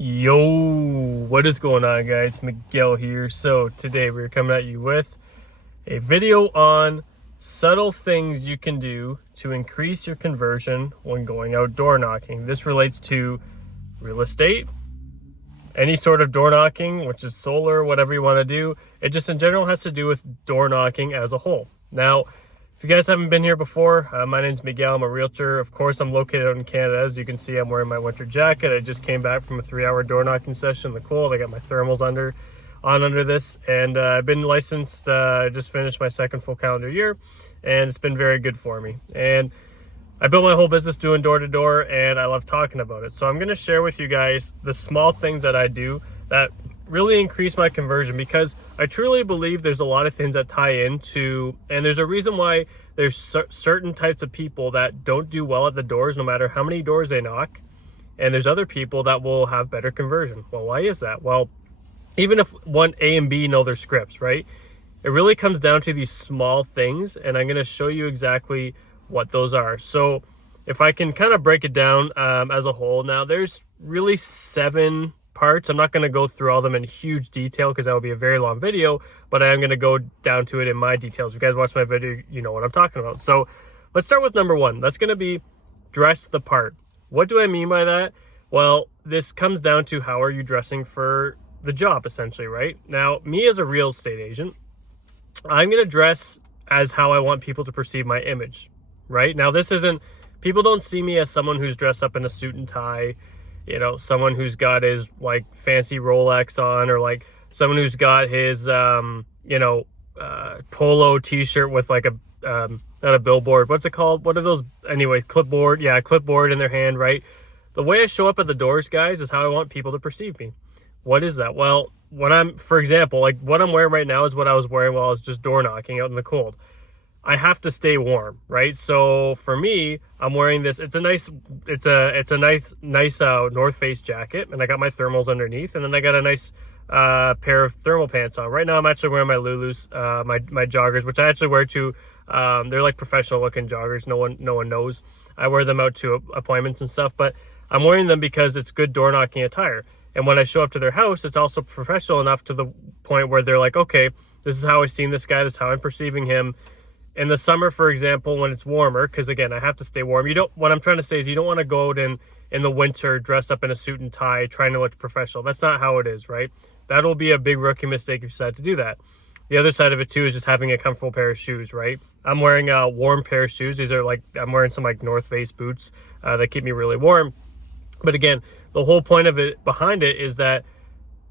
Yo, what is going on, guys? Miguel here. So today we're coming at you with a video on subtle things you can do to increase your conversion when going out door knocking. This relates to real estate, any sort of door knocking, which is solar, whatever you want to do. It just in general has to do with door knocking as a whole. Now, if you guys haven't been here before, my name's Miguel. I'm a realtor. Of course, I'm located out in Canada. As you can see, I'm wearing my winter jacket. I just came back from a 3-hour door knocking session in the cold. I got my thermals under this, and I've been licensed. Just finished my second full calendar year, and it's been very good for me. And I built my whole business doing door to door, and I love talking about it. So I'm going to share with you guys the small things that I do that really increase my conversion, because I truly believe there's a lot of things that tie into, and there's a reason why there's certain types of people that don't do well at the doors no matter how many doors they knock, and there's other people that will have better conversion. Well, why is that? Well, even if one A and B know their scripts, right? It really comes down to these small things, and I'm going to show you exactly what those are. So if I can kind of break it down as a whole, now there's really 7 parts. I'm not going to go through all of them in huge detail because that would be a very long video, but I am going to go down to it in my details. If you guys watch my video, you know what I'm talking about. So let's start with number 1. That's going to be dress the part. What do I mean by that? Well, this comes down to how are you dressing for the job, essentially, right? Now, me as a real estate agent, I'm going to dress as how I want people to perceive my image, right? Now, this isn't, people don't see me as someone who's dressed up in a suit and tie, you know, someone who's got his like fancy Rolex on, or like someone who's got his, polo t-shirt with like a, not a billboard. What's it called? What are those? Anyway, clipboard. Yeah, clipboard in their hand, right? The way I show up at the doors, guys, is how I want people to perceive me. What is that? Well, for example, like what I'm wearing right now is what I was wearing while I was just door knocking out in the cold. I have to stay warm, right? So for me, I'm wearing this. It's a nice North Face jacket, and I got my thermals underneath, and then I got a nice pair of thermal pants on. Right now, I'm actually wearing my Lulus, my joggers, which I actually wear to. They're like professional looking joggers. No one knows. I wear them out to appointments and stuff, but I'm wearing them because it's good door knocking attire. And when I show up to their house, it's also professional enough to the point where they're like, okay, this is how I've seen this guy. This is how I'm perceiving him. In the summer, for example, when it's warmer, because again, I have to stay warm. What I'm trying to say is you don't want to go out in the winter dressed up in a suit and tie, trying to look professional. That's not how it is, right? That'll be a big rookie mistake if you decide to do that. The other side of it too is just having a comfortable pair of shoes, right? I'm wearing a warm pair of shoes. These are I'm wearing some like North Face boots that keep me really warm. But again, the whole point of it behind it is that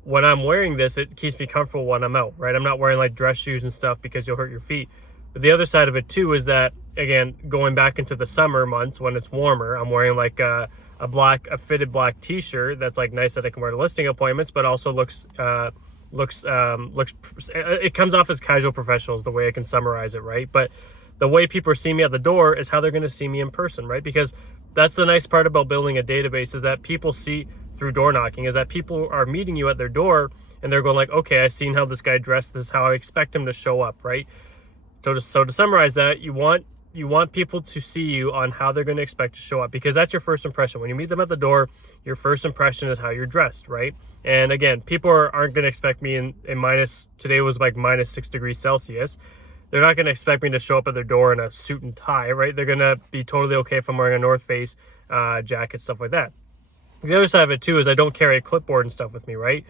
when I'm wearing this, it keeps me comfortable when I'm out, right? I'm not wearing like dress shoes and stuff because you'll hurt your feet. But the other side of it too is that, again, going back into the summer months when it's warmer, I'm wearing like a fitted black t-shirt that's like nice that I can wear to listing appointments, but also looks it comes off as casual professional is the way I can summarize it, right? But the way people see me at the door is how they're going to see me in person, right? Because that's the nice part about building a database, is that people see through door knocking, is that people are meeting you at their door and they're going like, okay, I've seen how this guy dressed. This is how I expect him to show up, right? So to summarize that, you want people to see you on how they're going to expect to show up, because that's your first impression. When you meet them at the door, your first impression is how you're dressed, right? And again, people aren't going to expect me in today was like minus 6 degrees Celsius. They're not going to expect me to show up at their door in a suit and tie, right? They're going to be totally okay if I'm wearing a North Face jacket, stuff like that. The other side of it too is I don't carry a clipboard and stuff with me, right?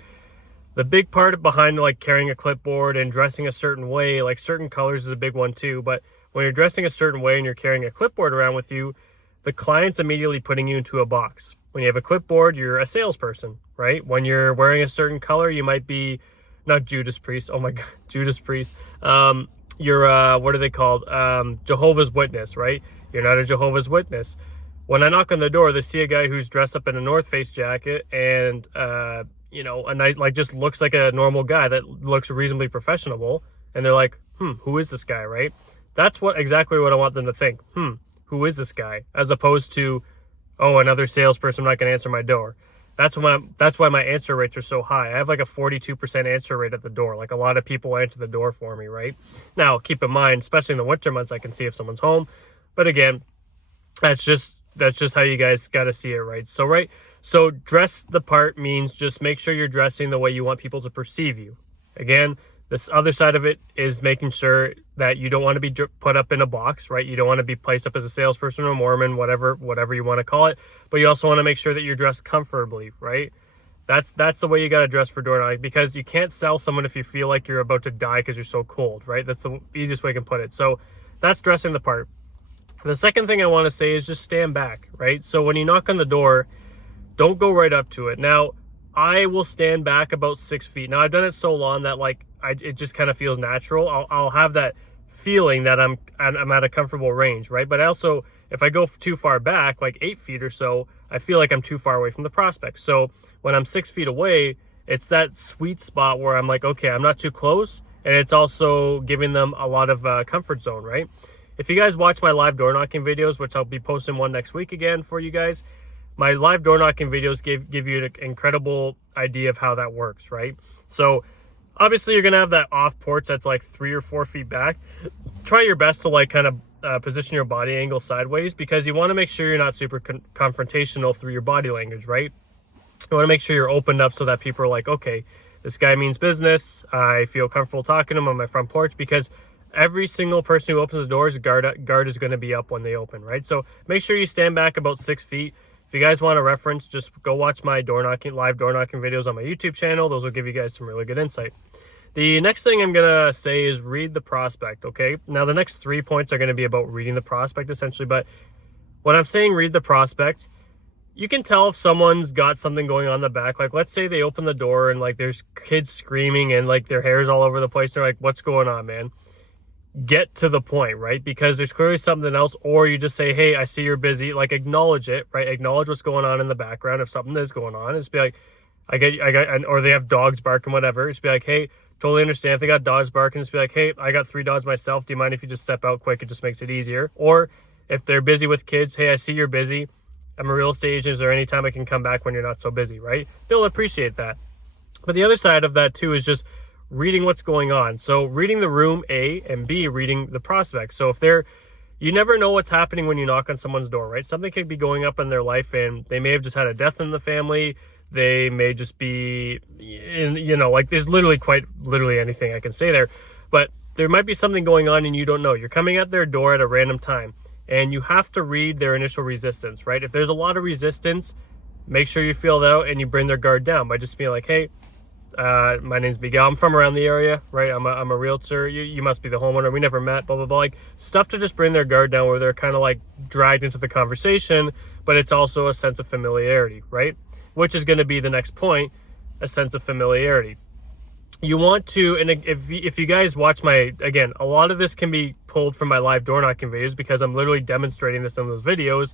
The big part behind like carrying a clipboard and dressing a certain way, like certain colors is a big one too. But when you're dressing a certain way and you're carrying a clipboard around with you, the client's immediately putting you into a box. When you have a clipboard, you're a salesperson, right? When you're wearing a certain color, you might be not Judas Priest. Oh my God, Judas Priest. You're what are they called? Jehovah's Witness, right? You're not a Jehovah's Witness. When I knock on the door, they see a guy who's dressed up in a North Face jacket and a nice, like, just looks like a normal guy that looks reasonably professional, and they're like, who is this guy, right? That's exactly what I want them to think. Who is this guy? As opposed to, oh, another salesperson not going to answer my door. That's why my answer rates are so high. I have like a 42% answer rate at the door. Like, a lot of people answer the door for me, right? Now, keep in mind, especially in the winter months, I can see if someone's home. But again, that's just how you guys got to see it, right? So So dress the part means just make sure you're dressing the way you want people to perceive you. Again, this other side of it is making sure that you don't want to be put up in a box, right? You don't want to be placed up as a salesperson or Mormon, whatever you want to call it. But you also want to make sure that you're dressed comfortably, right? That's the way you got to dress for door knocking, because you can't sell someone if you feel like you're about to die because you're so cold, right? That's the easiest way I can put it. So that's dressing the part. The second thing I want to say is just stand back, right? So when you knock on the door, don't go right up to it. Now, I will stand back about 6 feet. Now, I've done it so long that it just kind of feels natural. I'll have that feeling that I'm at a comfortable range, right? But also, if I go too far back, like 8 feet or so, I feel like I'm too far away from the prospect. So when I'm 6 feet away, it's that sweet spot where I'm like, okay, I'm not too close. And it's also giving them a lot of comfort zone, right? If you guys watch my live door knocking videos, which I'll be posting one next week again for you guys, my live door knocking videos give you an incredible idea of how that works, right? So obviously you're gonna have that off porch that's like 3 or 4 feet back. Try your best to like kind of position your body angle sideways, because you want to make sure you're not super confrontational through your body language, right? You want to make sure you're opened up so that people are like, okay, this guy means business. I feel comfortable talking to him on my front porch, because every single person who opens the doors, guard is going to be up when they open, right? So make sure you stand back about 6 feet. If you guys want a reference, just go watch my live door knocking videos on my YouTube channel. Those will give you guys some really good insight. The next thing I'm going to say is read the prospect, okay? Now, the next 3 points are going to be about reading the prospect, essentially. But when I'm saying read the prospect, you can tell if someone's got something going on in the back. Like, let's say they open the door and, like, there's kids screaming and, like, their hair's all over the place. They're like, what's going on, man? Get to the point, right? Because there's clearly something else. Or you just say, hey, I see you're busy. Like, acknowledge it, right? Acknowledge what's going on in the background. If something is going on, just be like, or they have dogs barking, whatever. Just be like, hey, totally understand. If they got dogs barking, just be like, hey, I got 3 dogs myself. Do you mind if you just step out quick? It just makes it easier. Or if they're busy with kids, hey, I see you're busy. I'm a real estate agent. Is there any time I can come back when you're not so busy, right? They'll appreciate that. But the other side of that too is just reading what's going on. So reading the room, A, and B, reading the prospect. So if you never know what's happening when you knock on someone's door, right? Something could be going up in their life, and they may have just had a death in the family. They may just be, like there's quite literally anything I can say there. But there might be something going on and you don't know. You're coming at their door at a random time, and you have to read their initial resistance, right? If there's a lot of resistance, make sure you feel that out and you bring their guard down by just being like, hey, my name's Miguel. I'm from around the area, right? I'm a realtor. You must be the homeowner. We never met, blah, blah, blah. Like stuff to just bring their guard down where they're kind of like dragged into the conversation, but it's also a sense of familiarity, right? Which is going to be the next point, a sense of familiarity. You want to, and if you guys watch again, a lot of this can be pulled from my live door knocking videos because I'm literally demonstrating this in those videos,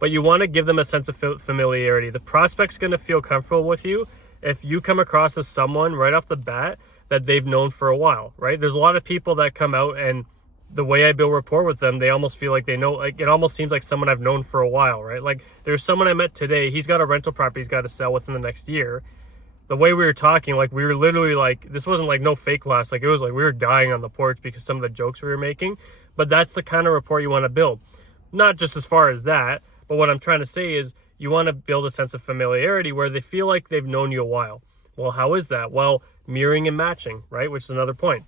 but you want to give them a sense of familiarity. The prospect's going to feel comfortable with you if you come across as someone right off the bat that they've known for a while, right? There's a lot of people that come out, and the way I build rapport with them, they almost feel like they know, like it almost seems like someone I've known for a while, right? Like there's someone I met today, he's got a rental property he's got to sell within the next year. The way we were talking, like we were literally like, this wasn't like no fake laughs, like it was like we were dying on the porch because some of the jokes we were making. But that's the kind of rapport you want to build. Not just as far as that, but what I'm trying to say is you want to build a sense of familiarity where they feel like they've known you a while. Well, how is that? Well, mirroring and matching, right? Which is another point.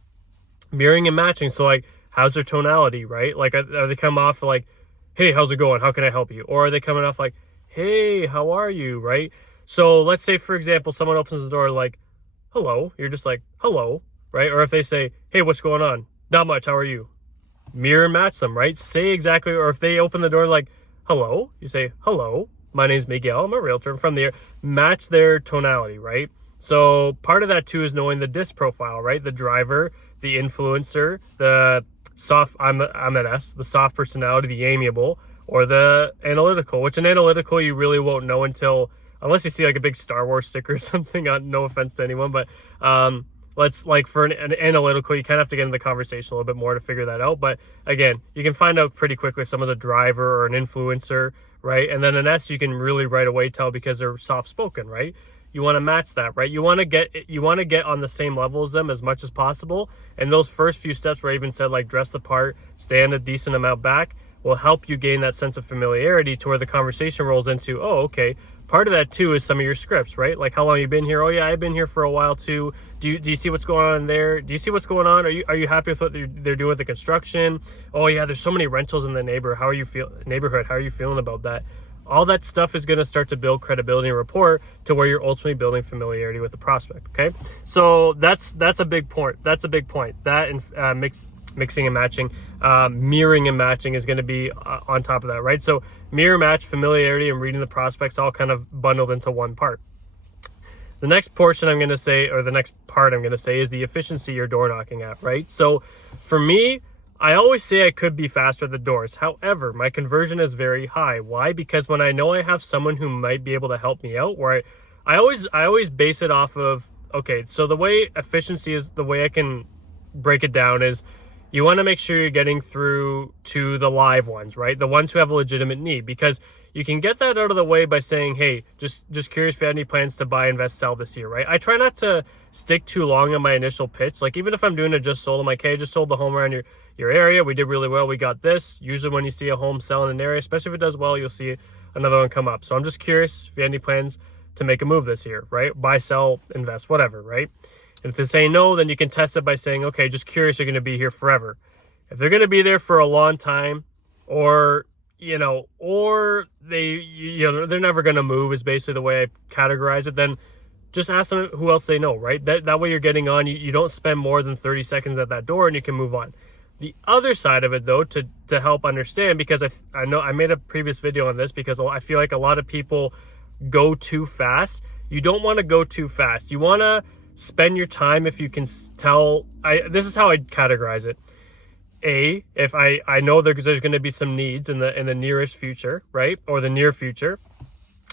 Mirroring and matching. So like, how's their tonality, right? Like, are they come off like, hey, how's it going? How can I help you? Or are they coming off like, hey, how are you, right? So let's say, for example, someone opens the door like, hello. You're just like, hello, right? Or if they say, hey, what's going on? Not much. How are you? Mirror match them, right? Say exactly. Or if they open the door like, hello, you say, hello, my name's Miguel. I'm a realtor. I'm from the area. Match their tonality, right? So part of that too is knowing the disc profile, right? The driver, the influencer, the soft, I'm an S, the soft personality, the amiable, or the analytical, which an analytical you really won't know unless you see like a big Star Wars sticker or something. No offense to anyone, but let's like for an analytical, you kind of have to get into the conversation a little bit more to figure that out. But again, you can find out pretty quickly if someone's a driver or an influencer, right? And then an S, you can really right away tell because they're soft spoken, right? You want to match that, right? You want to get on the same level as them as much as possible. And those first few steps where I even said like dress the part, stand a decent amount back, will help you gain that sense of familiarity to where the conversation rolls into, oh, okay, part of that too is some of your scripts, right? Like, how long you been here? Oh yeah, I've been here for a while too. Do you see what's going on there? Do you see what's going on? Are you happy with what they're doing with the construction? Oh yeah, there's so many rentals in the neighborhood. How are you feeling about that? All that stuff is going to start to build credibility and rapport to where you're ultimately building familiarity with the prospect. Okay, so that's a big point. That's a big point. That and mixing and matching, mirroring and matching is going to be on top of that, right? So mirror, match, familiarity, and reading the prospects all kind of bundled into one part. The next portion I'm going to say, or the next part I'm going to say, is the efficiency you're door knocking at, right? So for me, I always say I could be faster at the doors. However, my conversion is very high. Why? Because when I know I have someone who might be able to help me out, where I always base it off of, okay, so the way efficiency is, the way I can break it down is, you want to make sure you're getting through to the live ones, right? The ones who have a legitimate need, because you can get that out of the way by saying, hey, just curious if you had any plans to buy, invest, sell this year, right? I try not to stick too long on my initial pitch. Like, even if I'm doing a just sold, I'm like, hey, just sold the home around your area. We did really well. We got this. Usually when you see a home sell in an area, especially if it does well, you'll see another one come up. So I'm just curious if you had any plans to make a move this year, right? Buy, sell, invest, whatever, right? And if they say no, then you can test it by saying, okay, just curious, you're going to be here forever. If they're going to be there for a long time, or they're never going to move, is basically the way I categorize it, then just ask them who else they know, right? That way you're getting on. You don't spend more than 30 seconds at that door and you can move on. The other side of it, though, to help understand, because I know I made a previous video on this, because I feel like a lot of people go too fast. You don't want to go too fast. You want to spend your time, if you can tell. This is how I categorize it. If I know there's going to be some needs in the nearest future, right, or the near future,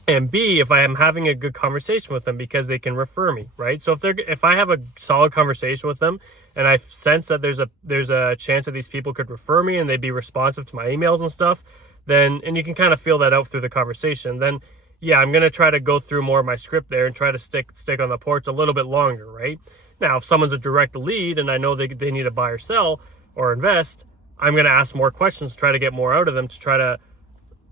and B, if I am having a good conversation with them, because they can refer me, right? So if I have a solid conversation with them, and I sense that there's a chance that these people could refer me and they'd be responsive to my emails and stuff, then, and you can kind of feel that out through the conversation, then yeah, I'm going to try to go through more of my script there and try to stick on the porch a little bit longer, right? Now, if someone's a direct lead and I know they need to buy or sell or invest, I'm going to ask more questions to try to get more out of them, to try to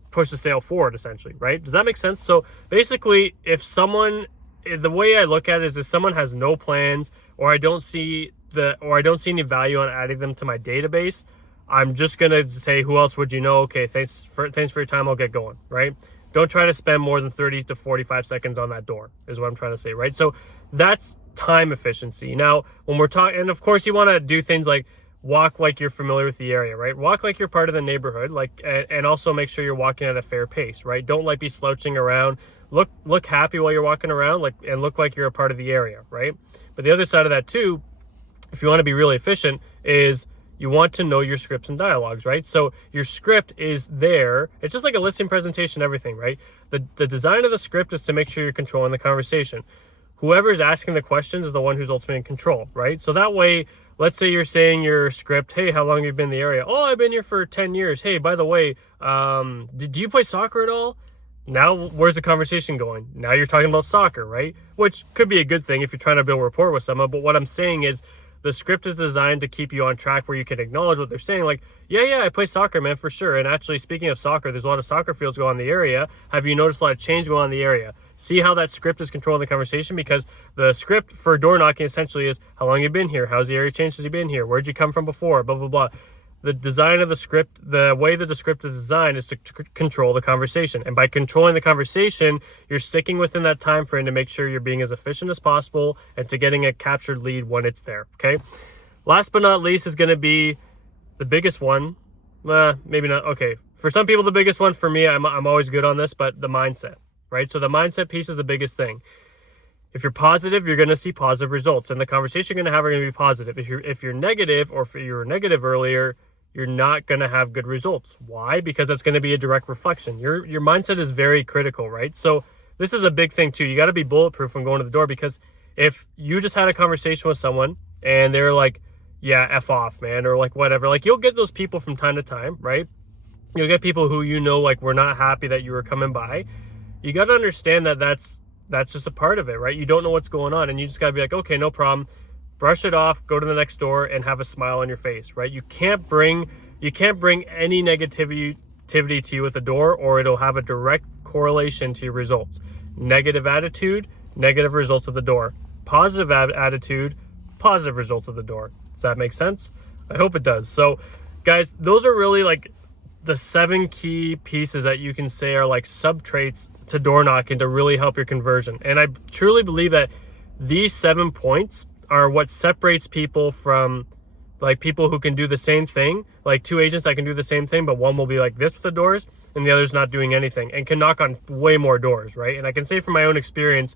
push the sale forward, essentially, right? Does that make sense? So basically, the way I look at it is, if someone has no plans, or I don't see any value on adding them to my database, I'm just going to say, who else would you know? Okay, thanks for your time. I'll get going, right? Don't try to spend more than 30 to 45 seconds on that door, is what I'm trying to say, right? So that's time efficiency. Now, when we're talking, and of course you want to do things like walk like you're familiar with the area, right? Walk like you're part of the neighborhood, and also make sure you're walking at a fair pace, right? Don't be slouching around. Look happy while you're walking around, and look like you're a part of the area, right? But the other side of that too, if you want to be really efficient, is you want to know your scripts and dialogues, right? So your script is there. It's just like a listing presentation, everything, right? The design of the script is to make sure you're controlling the conversation. Whoever is asking the questions is the one who's ultimately in control, right? So that way, let's say you're saying your script, hey, how long have you been in the area? Oh, I've been here for 10 years. Hey, by the way, do you play soccer at all? Now, where's the conversation going? Now you're talking about soccer, right? Which could be a good thing if you're trying to build rapport with someone. But what I'm saying is, the script is designed to keep you on track, where you can acknowledge what they're saying. Like, yeah, I play soccer, man, for sure. And actually, speaking of soccer, there's a lot of soccer fields going on in the area. Have you noticed a lot of change going on in the area? See how that script is controlling the conversation? Because the script for door knocking essentially is, how long have you been here? How's the area changed since you've been here? Where'd you come from before? Blah, blah, blah. The design of the script, the way that the script is designed, is to control the conversation. And by controlling the conversation, you're sticking within that time frame to make sure you're being as efficient as possible and to getting a captured lead when it's there, okay? Last but not least is going to be the biggest one. Maybe not. Okay. For some people, the biggest one. For me, I'm always good on this, but the mindset, right? So the mindset piece is the biggest thing. If you're positive, you're going to see positive results, and the conversation you're going to have are going to be positive. If you're negative, or if you were negative earlier, you're not going to have good results. Why? Because that's going to be a direct reflection. Your mindset is very critical, right? So this is a big thing too. You got to be bulletproof when going to the door, because if you just had a conversation with someone and they're like, yeah, F off, man, or like whatever, like, you'll get those people from time to time, right? You'll get people who, like, were not happy that you were coming by. You got to understand that that's just a part of it, right? You don't know what's going on, and you just got to be like, okay, no problem. Brush it off, go to the next door, and have a smile on your face, right? You can't bring any negativity to you at the door, or it'll have a direct correlation to your results. Negative attitude, negative results of the door. Positive attitude, positive results of the door. Does that make sense? I hope it does. So guys, those are really like the 7 key pieces that you can say are like sub traits to door knocking to really help your conversion. And I truly believe that these 7 points are what separates people from like people who can do the same thing, like 2 agents that can do the same thing, but one will be like this with the doors and the other's not doing anything and can knock on way more doors, right? And I can say from my own experience,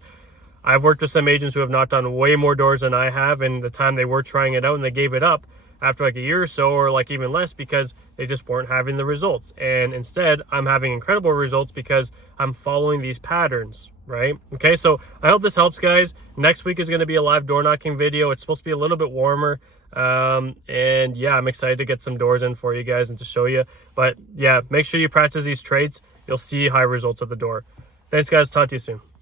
I've worked with some agents who have knocked on way more doors than I have in the time they were trying it out, and they gave it up after like a year or so, or like even less, because they just weren't having the results. And instead, I'm having incredible results because I'm following these patterns, right? Okay, so I hope this helps, guys. Next week is going to be a live door knocking video. It's supposed to be a little bit warmer. And yeah, I'm excited to get some doors in for you guys and to show you. But yeah, make sure you practice these traits. You'll see high results at the door. Thanks, guys. Talk to you soon.